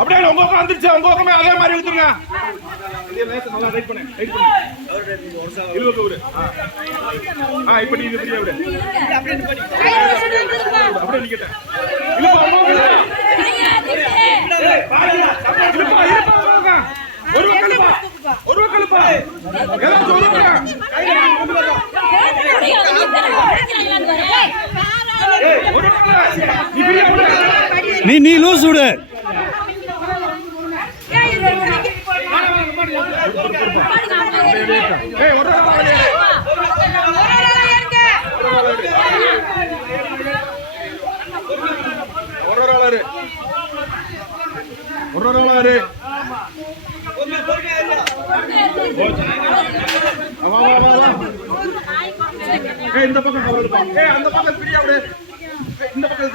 அப்படியே உங்க பக்கம் வந்துருச்சு, உங்க பக்கமே அதே மாதிரி இழுத்துருங்க. நல்லா ரைட் பண்ணு, ரைட் பண்ணு. இழுவக்கு விடு. இப்ப நீ இப்படியே விடு. அப்படியே நிக்கட்ட. இழுப்பா, ஒரு வக்கலுப்பா, ஒரு வக்கலுப்பா. ஏதாவது ஒரு வக்கல். நீ லூஸ் விடு. இந்த பக்கம் அந்த பக்கம் ஃப்ரீயா விடு. இந்த பக்கம்